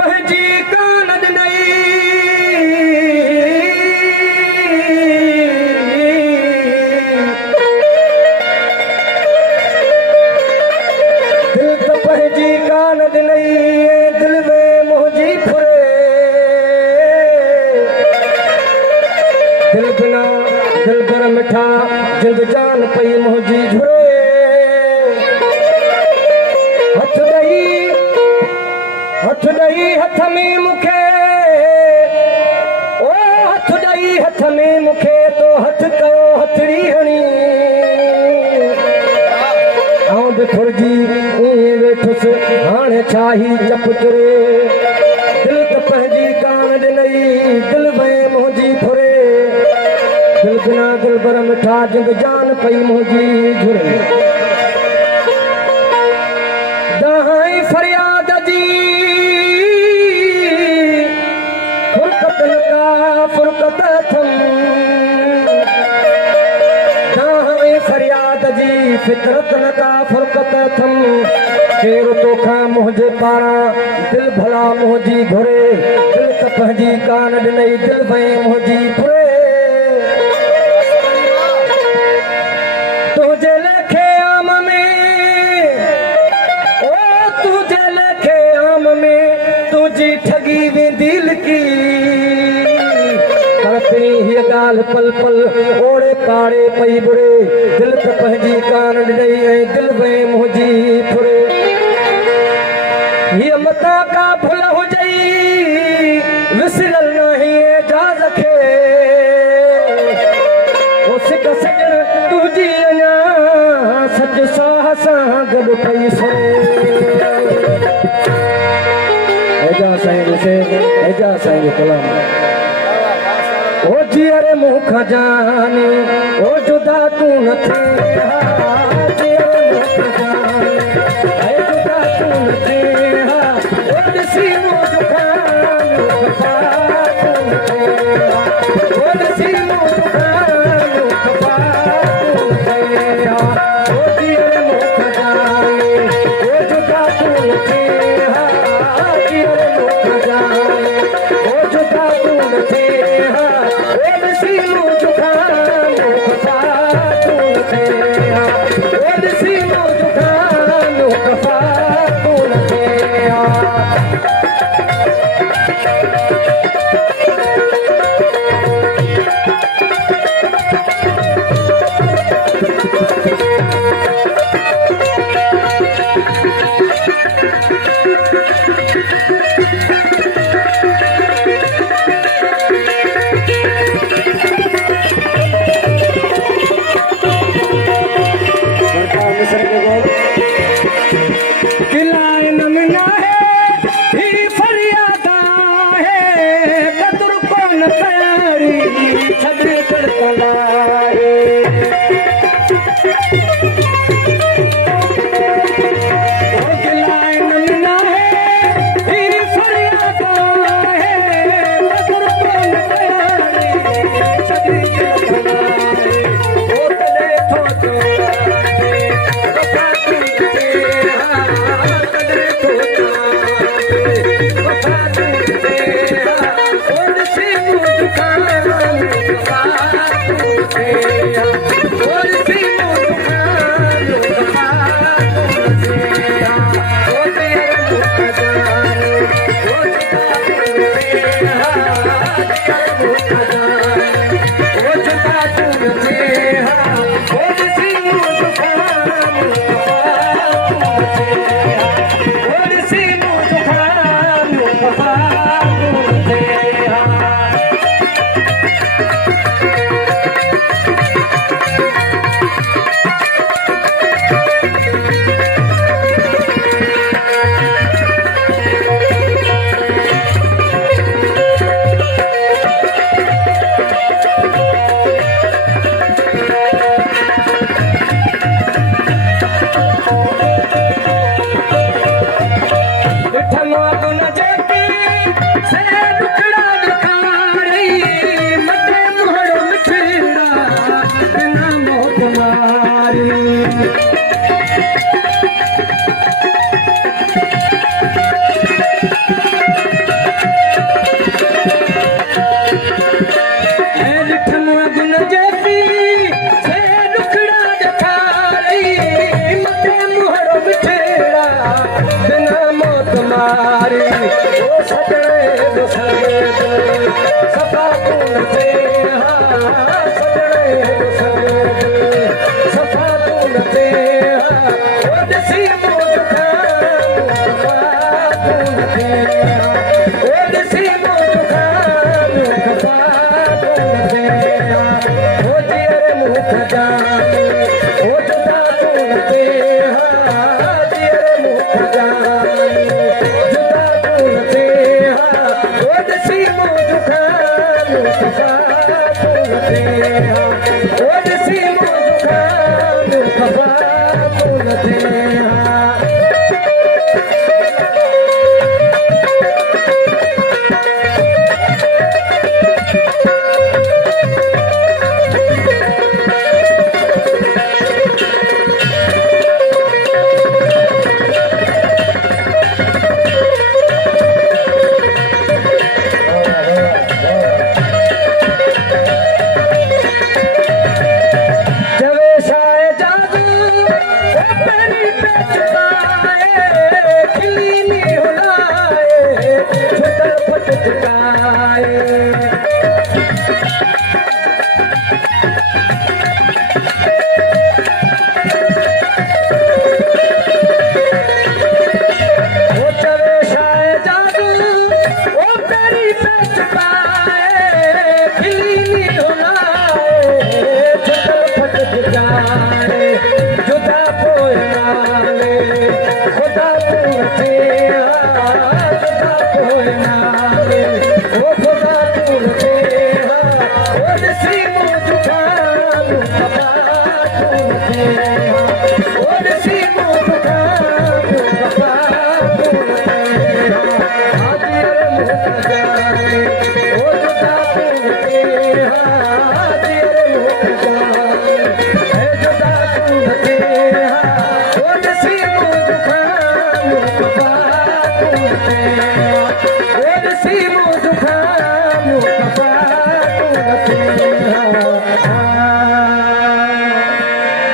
पंहिंजी कान ॾिनई दिल त पंहिंजी कान ॾिनई दिल में मुंहिंजी फुरे दिल बिना दिल भर मिठा जिंद जान पई मुंहिंजी झुरे हथ ॾई हथ में मूंखे ओ हथ ॾई हथ में मूंखे तो हथ कयो हथड़ी हणी आउं बि फुरजी ईअं वेठुसि हाणे छा ही चप तुरे दिल त पंहिंजी कान ॾिनई दिल में मुंहिंजी फुरे दिल बिना दिल भर मिठा जिंद जान पई मुंहिंजी झुरे दहाई फरियाद जी फुरकतन का फुरकत थम दहाई फरियाद जी फितरतन का फुरकत थम केर तोखा मुंहिंजे पारां दिल भला मुंहिंजी घुरे दिल त पंहिंजी कान ॾिनई दिल में मुंहिंजी फुरे तुंहिंजे लेखे आम में तुझे लेखे आम में तुझी ठगी वेंदी लिकी तड़पी हीअ ॻाल्हि पल पल ओड़े पाड़े पई बुरे दिल त पंहिंजी कान ॾिनई ऐं दिल में मुंहिंजी फुरे हीअ मता का भुल हुजई विसरल नाही एजाज़ खे ओ सिक सॼण तुंहिंजी अञा सॼ साह सां गॾु पई सुरे एजा साईं जो कलाम ओ जीअरे मुख जानी ओ जुदा तू न थे जीअरे मुख जानी ऐ जुदा तू न थे ओ ॾिसी मुंहिंजो कान खपा तू न थे ओ ॾिसी मुंहिंजो कान खपा तू न थे ओ जीअरे मुख जानी ओ जुदा तू न थे फरियाद ओ सजने जो संगे सफा तूं थे सजने जो संगे सफा तूं थे ओ ॾिसी मुझ सफा तूं थे ओ ॾिसी मुझ सफा तूं थे ओ जीअर मुख जाने ओ जुदा तूं थे जीअर मुख जाने जुदा तूं थे ओ ॾिसी मुझ सफा तूं थे ओ ॾिसी मुझ सफा तूं थे जुदा पोइ नाले खुदा तूं थे जुदा पोइ नाले ओ खुदा तूं थे ओ ॾिसी मुझ